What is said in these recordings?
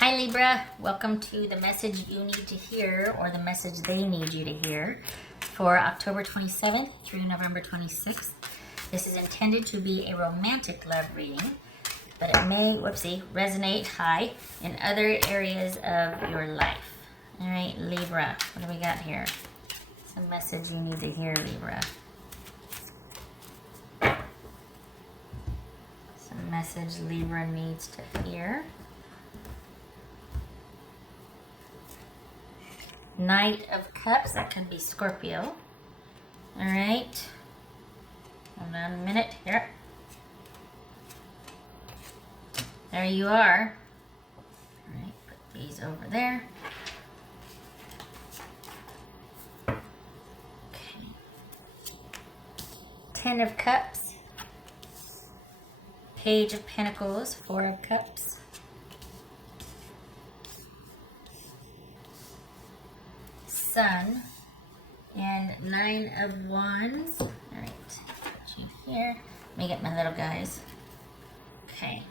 Hi Libra, welcome to the message you need to hear, or the message they need you to hear, for October 27th through November 26th. This is intended to be a romantic love reading, but it may, resonate high in other areas of your life. All right, Libra, what do we got here? It's a message you need to hear, Libra. It's a message Libra needs to hear. Knight of Cups, that could be Scorpio. All right. Hold on a minute here. There you are. All right, put these over there. Okay. 10 of Cups. Page of Pentacles, 4 of Cups. Sun and 9 of Wands. All right, put you here. Let me get my little guys. Okay.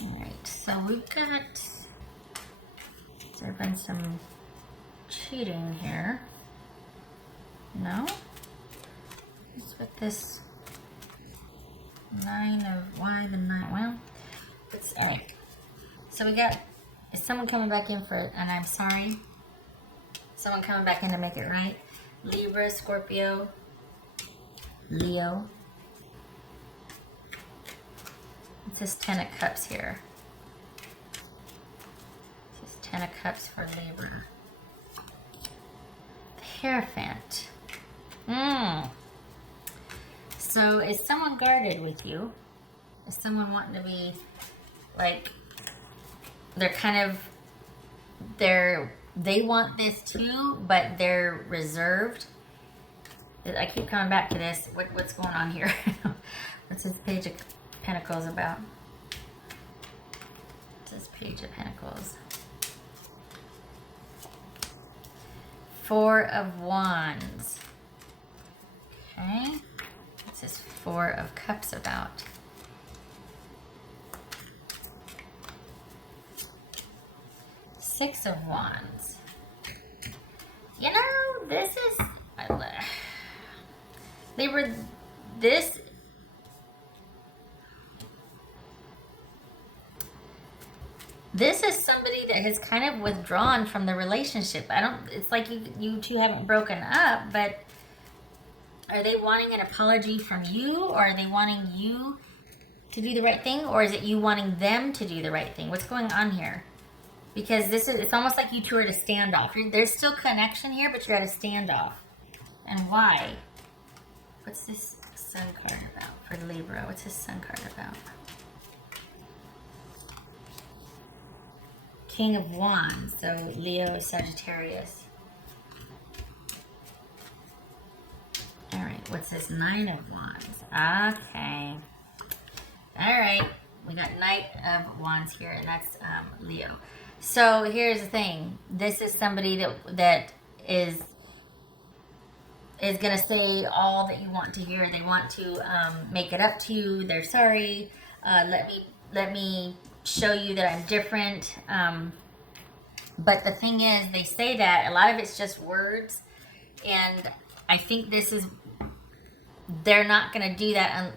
All right, so we've got, there's been some cheating here. No? What's with this 9 of, why the 9? Well, it's anyway. So we got, is someone coming back in for, and I'm sorry, someone coming back in to make it right. Libra, Scorpio, Leo. It's this 10 of Cups here. This is 10 of Cups for Libra. The Hierophant. So is someone guarded with you? Is someone wanting to be like, they're kind of, they want this too, but they're reserved? I keep coming back to this. What's going on here? What's this Page of Pentacles about? What's this Page of Pentacles? 4 of Wands. Okay. What's this 4 of Cups about? Six of Wands. You know, this is, Libra, this is somebody that has kind of withdrawn from the relationship. It's like you two haven't broken up, but are they wanting an apology from you, or are they wanting you to do the right thing, or is it you wanting them to do the right thing? What's going on here? Because it's almost like you two are at a standoff. There's still connection here, but you're at a standoff. And why? What's this Sun card about for Libra? What's this Sun card about? King of Wands, so Leo, Sagittarius. All right, what's this 9 of Wands? Okay. All right, we got Knight of Wands here, and that's Leo. So here's the thing. This is somebody that is going to say all that you want to hear. They want to make it up to you. They're sorry. Let me show you that I'm different. But the thing is, they say that a lot of it's just words, and I think they're not going to do that.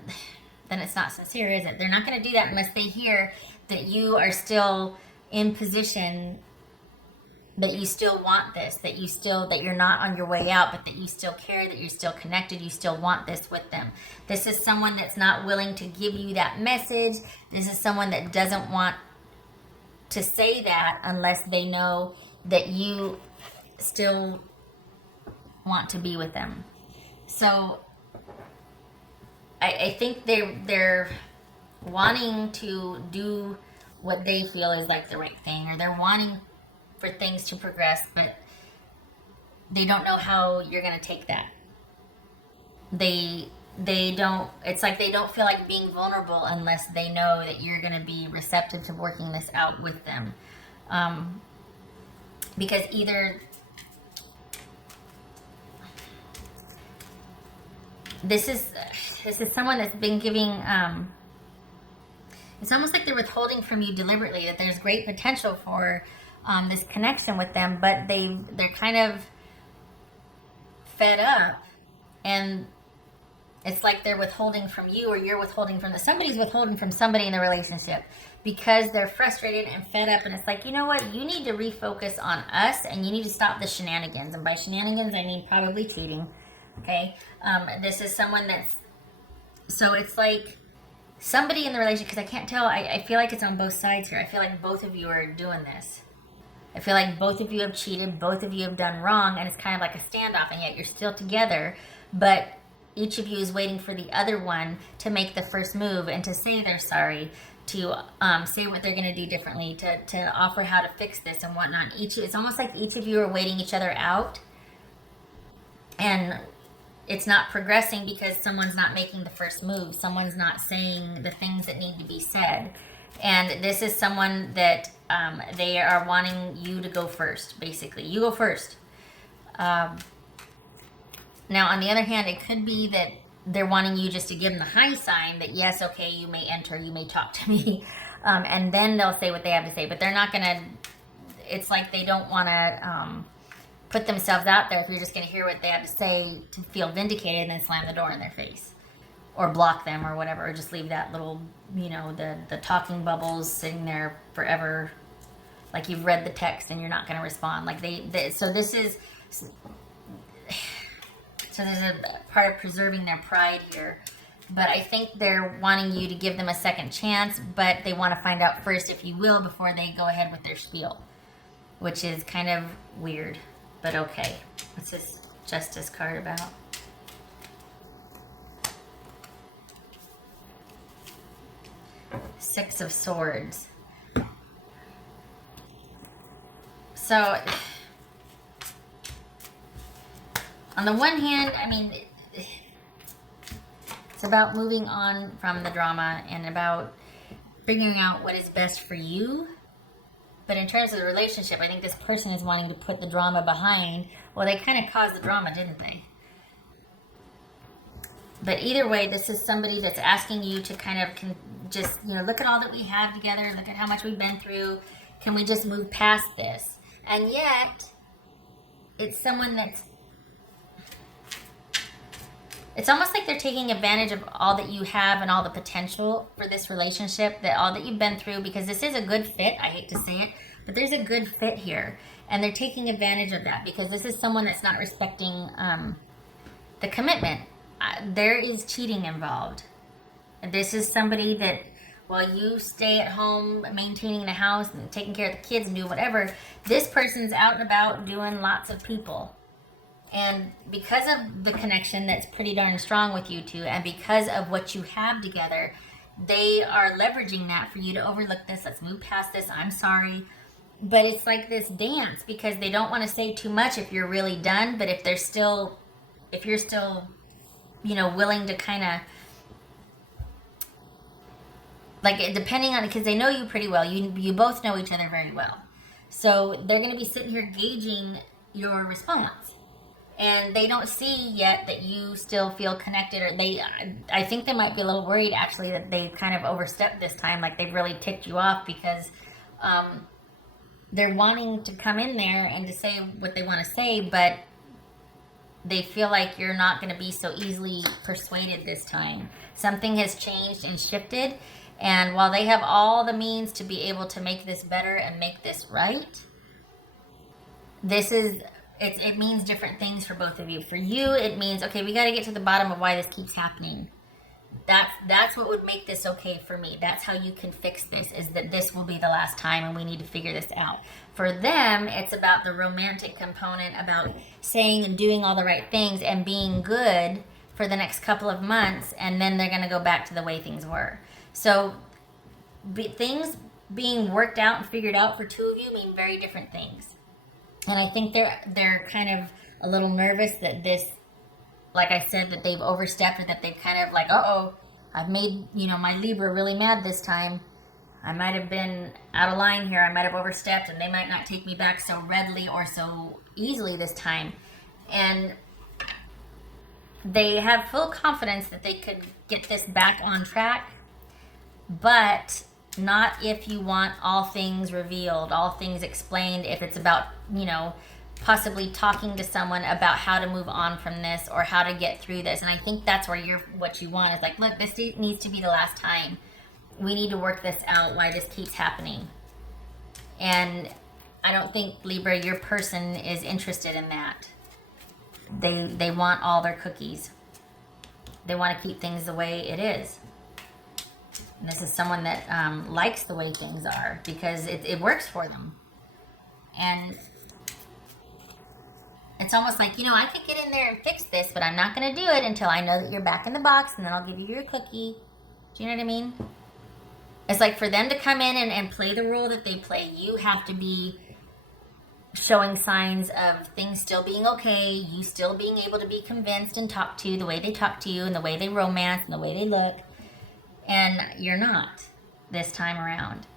Then it's not sincere, is it? They're not going to do that unless they hear that you are still in position, that you still want this, that you're not on your way out, but that you still care, that you're still connected, you still want this with them. This is someone that's not willing to give you that message. This is someone that doesn't want to say that unless they know that you still want to be with them. So I think they're wanting to do what they feel is like the right thing, or they're wanting for things to progress, but they don't know how you're going to take that. They don't, it's like they don't feel like being vulnerable unless they know that you're going to be receptive to working this out with them. Because either this is someone that's been giving, it's almost like they're withholding from you deliberately, that there's great potential for this connection with them, but they're kind of fed up, and it's like they're withholding from you, or you're withholding from somebody's withholding from somebody in the relationship because they're frustrated and fed up. And it's like, you know what? You need to refocus on us, and you need to stop the shenanigans. And by shenanigans, I mean probably cheating. Okay. This is someone so it's like somebody in the relationship, because I can't tell. I feel like it's on both sides here. I feel like both of you are doing this. I feel like both of you have cheated, both of you have done wrong, and it's kind of like a standoff, and yet you're still together, but each of you is waiting for the other one to make the first move and to say they're sorry, to say what they're going to do differently, to offer how to fix this and whatnot. It's almost like each of you are waiting each other out, and it's not progressing because someone's not making the first move. Someone's not saying the things that need to be said. And this is someone that they are wanting you to go first, basically. You go first. Now, on the other hand, it could be that they're wanting you just to give them the high sign that, yes, okay, you may enter, you may talk to me. And then they'll say what they have to say. But they're not going to, it's like they don't want to put themselves out there if you're just going to hear what they have to say to feel vindicated and then slam the door in their face. Or block them or whatever, or just leave that little, the talking bubbles sitting there forever, like you've read the text and you're not going to respond. Like so there's a part of preserving their pride here. But I think they're wanting you to give them a second chance, but they want to find out first if you will before they go ahead with their spiel, which is kind of weird, but okay. What's this Justice card about? Six of Swords. So, on the one hand, I mean, it's about moving on from the drama and about figuring out what is best for you. But in terms of the relationship, I think this person is wanting to put the drama behind. Well, they kind of caused the drama, didn't they? But either way, this is somebody that's asking you to kind of just, look at all that we have together. Look at how much we've been through. Can we just move past this? And yet, it's someone it's almost like they're taking advantage of all that you have and all the potential for this relationship, that all that you've been through, because this is a good fit. I hate to say it, but there's a good fit here. And they're taking advantage of that because this is someone that's not respecting the commitment. There is cheating involved. This is somebody that, while you stay at home maintaining the house and taking care of the kids and doing whatever, this person's out and about doing lots of people. And because of the connection that's pretty darn strong with you two, and because of what you have together, they are leveraging that for you to overlook this. Let's move past this. I'm sorry. But it's like this dance, because they don't want to say too much if you're really done. But if you're still, willing to kind of, like, depending on, because they know you pretty well. You both know each other very well. So they're going to be sitting here gauging your response. And they don't see yet that you still feel connected, or I think they might be a little worried, actually, that they've kind of overstepped this time. Like, they've really ticked you off because they're wanting to come in there and to say what they want to say, but they feel like you're not going to be so easily persuaded this time. Something has changed and shifted, and while they have all the means to be able to make this better and make this right, it means different things for both of you. For you, it means, okay, we got to get to the bottom of why this keeps happening. That's what would make this okay for me. That's how you can fix this, is that this will be the last time and we need to figure this out. For them, it's about the romantic component, about saying and doing all the right things and being good for the next couple of months, and then they're going to go back to the way things were. So things being worked out and figured out for two of you mean very different things. And I think they're kind of a little nervous that this, like I said, that they've overstepped, or that they've kind of like, I've made, my Libra really mad this time. I might have been out of line here. I might have overstepped, and they might not take me back so readily or so easily this time. And they have full confidence that they could get this back on track, but not if you want all things revealed, all things explained, if it's about, you know, possibly talking to someone about how to move on from this or how to get through this. And I think that's where what you want is like, look, this needs to be the last time. We need to work this out, why this keeps happening. And I don't think, Libra, your person is interested in that. They want all their cookies. They want to keep things the way it is. And this is someone that likes the way things are because it works for them. And it's almost like, you know, I could get in there and fix this, but I'm not going to do it until I know that you're back in the box, and then I'll give you your cookie. Do you know what I mean? It's like for them to come in and play the role that they play, you have to be showing signs of things still being okay, you still being able to be convinced and talk to the way they talk to you and the way they romance and the way they look. And you're not this time around.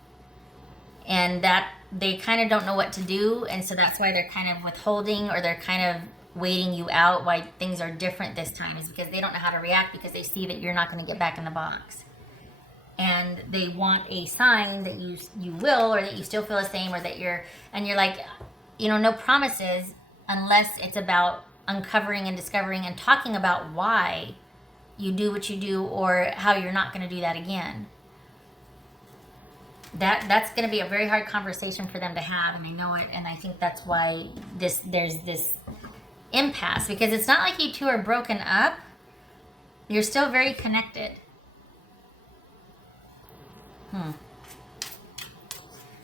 And that they kind of don't know what to do, and so that's why they're kind of withholding, or they're kind of waiting you out, why things are different this time, is because they don't know how to react, because they see that you're not going to get back in the box. And they want a sign that you will, or that you still feel the same, or that you're like, you know, no promises unless it's about uncovering and discovering and talking about why you do what you do, or how you're not going to do that again. That's going to be a very hard conversation for them to have, and they know it. And I think that's why there's this impasse, because it's not like you two are broken up. You're still very connected.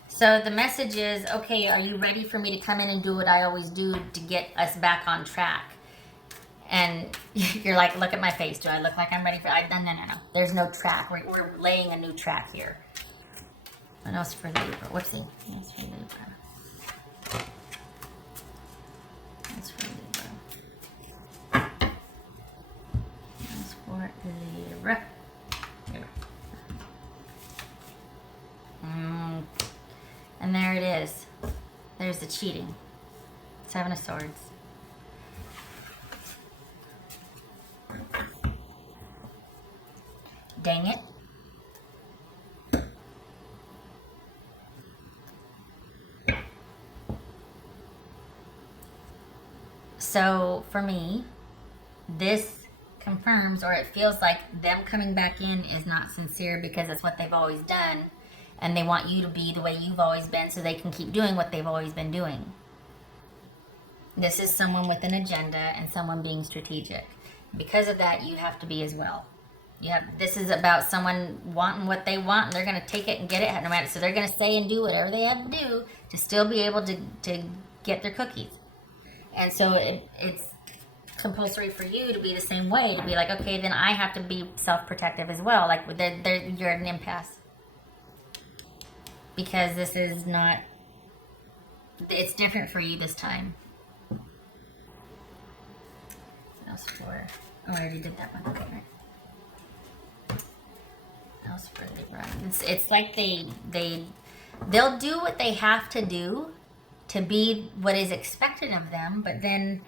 So the message is, okay, are you ready for me to come in and do what I always do to get us back on track? And you're like, look at my face. Do I look like I'm ready for it? No. There's no track. We're laying a new track here. What else for Libra? What's the yes for Libra? What's for Libra? What's for Libra? And there it is. There's the cheating. Seven of Swords. Dang it. So for me, this confirms, or it feels like them coming back in is not sincere, because it's what they've always done, and they want you to be the way you've always been so they can keep doing what they've always been doing. This is someone with an agenda and someone being strategic. Because of that, you have to be as well. This is about someone wanting what they want, and they're going to take it and get it no matter. So they're going to say and do whatever they have to do to still be able to get their cookies. And so it's compulsory for you to be the same way, to be like, okay, then I have to be self-protective as well. Like you're at an impasse. Because this is not, it's different for you this time. What else for, oh, I already did that one. Okay, right. What else for Libra? It's like they'll do what they have to do to be what is expected of them, but then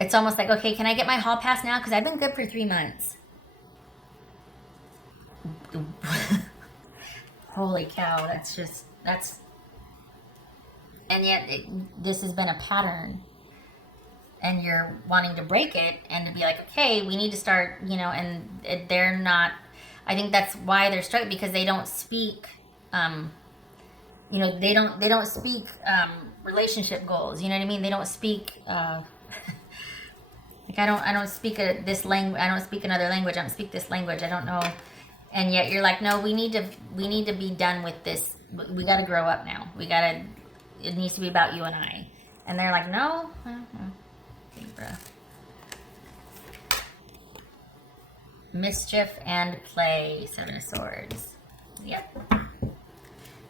it's almost like, okay, can I get my hall pass now? Because I've been good for 3 months. Holy cow, that's, and yet this has been a pattern, and you're wanting to break it and to be like, okay, we need to start, you know, and they're not, I think that's why they're struggling, because they don't speak, you know, they don't speak relationship goals. You know what I mean? They don't speak. Like I don't speak this language. I don't speak another language. I don't speak this language. I don't know. And yet you're like, no, we need to be done with this. We got to grow up now. It needs to be about you and I. And they're like, no. Libra. Mischief and play. Seven of Swords. Yep.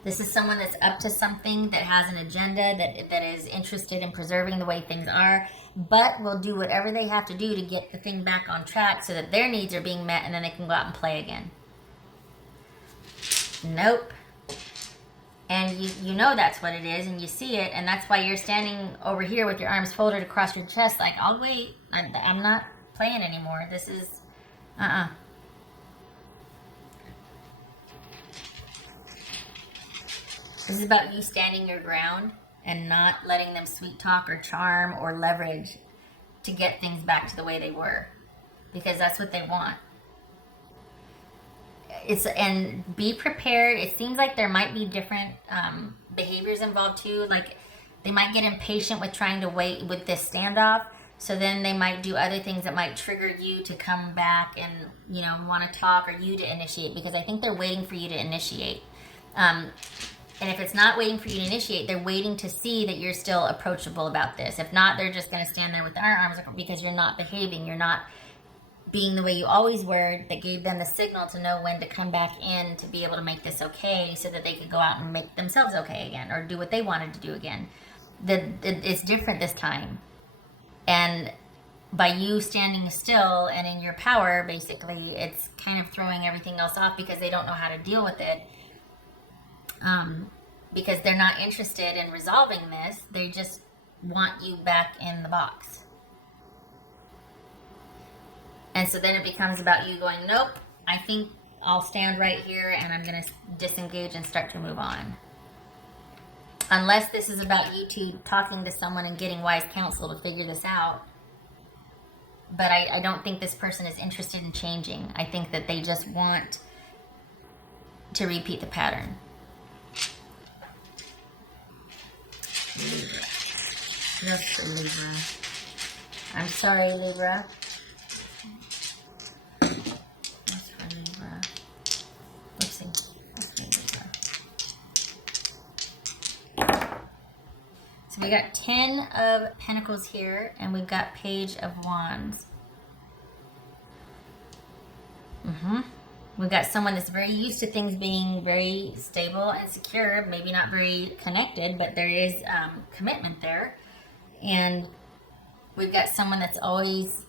This is someone that's up to something, that has an agenda, that is interested in preserving the way things are, but will do whatever they have to do to get the thing back on track so that their needs are being met, and then they can go out and play again. Nope. And you know that's what it is, and you see it, and that's why you're standing over here with your arms folded across your chest like, I'll wait. I'm not playing anymore. This is, This is about you standing your ground and not letting them sweet talk or charm or leverage to get things back to the way they were, because that's what they want. And be prepared. It seems like there might be different behaviors involved too. Like they might get impatient with trying to wait with this standoff. So then they might do other things that might trigger you to come back and, you know, want to talk, or you to initiate, because I think they're waiting for you to initiate. And if it's not waiting for you to initiate, they're waiting to see that you're still approachable about this. If not, they're just going to stand there with their arms because you're not behaving. You're not being the way you always were, that gave them the signal to know when to come back in to be able to make this okay, so that they could go out and make themselves okay again, or do what they wanted to do again. It's different this time. And by you standing still and in your power, basically, it's kind of throwing everything else off, because they don't know how to deal with it. Because they're not interested in resolving this. They just want you back in the box. And so then it becomes about you going, nope, I think I'll stand right here and I'm going to disengage and start to move on. Unless this is about you two talking to someone and getting wise counsel to figure this out. But I don't think this person is interested in changing. I think that they just want to repeat the pattern. Just for Libra. I'm sorry, Libra. Just for Libra. Oopsie. Okay, Libra. So we got 10 of Pentacles here, and we've got Page of Wands. We've got someone that's very used to things being very stable and secure, maybe not very connected, but there is commitment there. And we've got someone that's always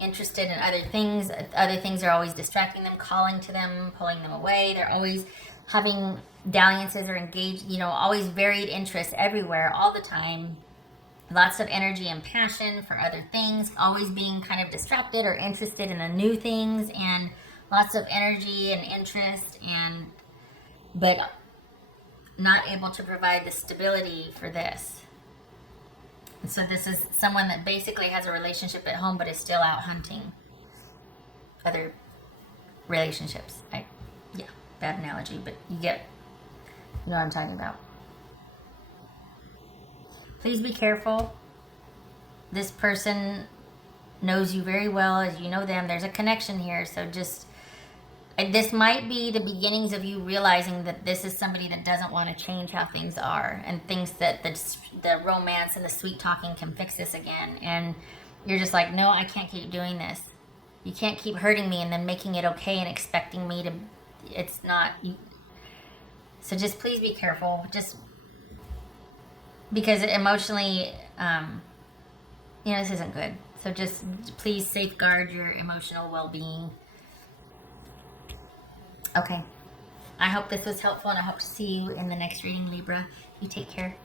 interested in other things. Other things are always distracting them, calling to them, pulling them away. They're always having dalliances or engaged, you know, always varied interests everywhere, all the time. Lots of energy and passion for other things, always being kind of distracted or interested in the new things, and lots of energy and interest, but not able to provide the stability for this. And so this is someone that basically has a relationship at home, but is still out hunting other relationships. Yeah, bad analogy, but you know what I'm talking about. Please be careful. This person knows you very well as you know them. There's a connection here, so just... this might be the beginnings of you realizing that this is somebody that doesn't want to change how things are, and thinks that the romance and the sweet talking can fix this again. And you're just like, no, I can't keep doing this. You can't keep hurting me and then making it okay and expecting me to... It's not... So just please be careful. Just because emotionally, this isn't good. So just please safeguard your emotional well-being. Okay. I hope this was helpful, and I hope to see you in the next reading, Libra. You take care.